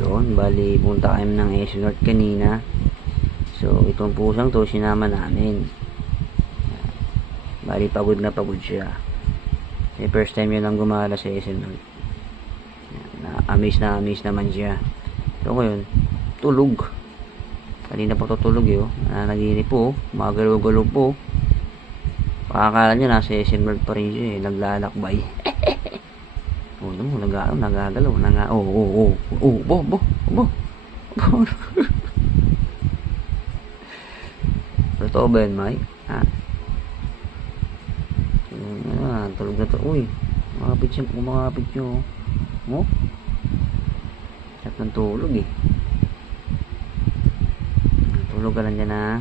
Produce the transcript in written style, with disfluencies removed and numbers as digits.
Yun, bali punta kami ng SM North kanina. So itong pusang to sinama namin. Bali pagod na pagod siya. Yung first time yun lang gumala sa SM North. Na-amaze naman siya. So ngayon, tulog. Kanina pa tutulog yun. Naginip po, magalaw-galaw po. Pakakala nyo nasa SM North pa rin siya eh, naglalakbay. Oh, mo nagagalaw, bo. Totoo ba yun, May? Ha? Tulog na to. Uy, kumakapit nyo. Mo? Chat ng tulog eh. Tulog ka lang dyan ha.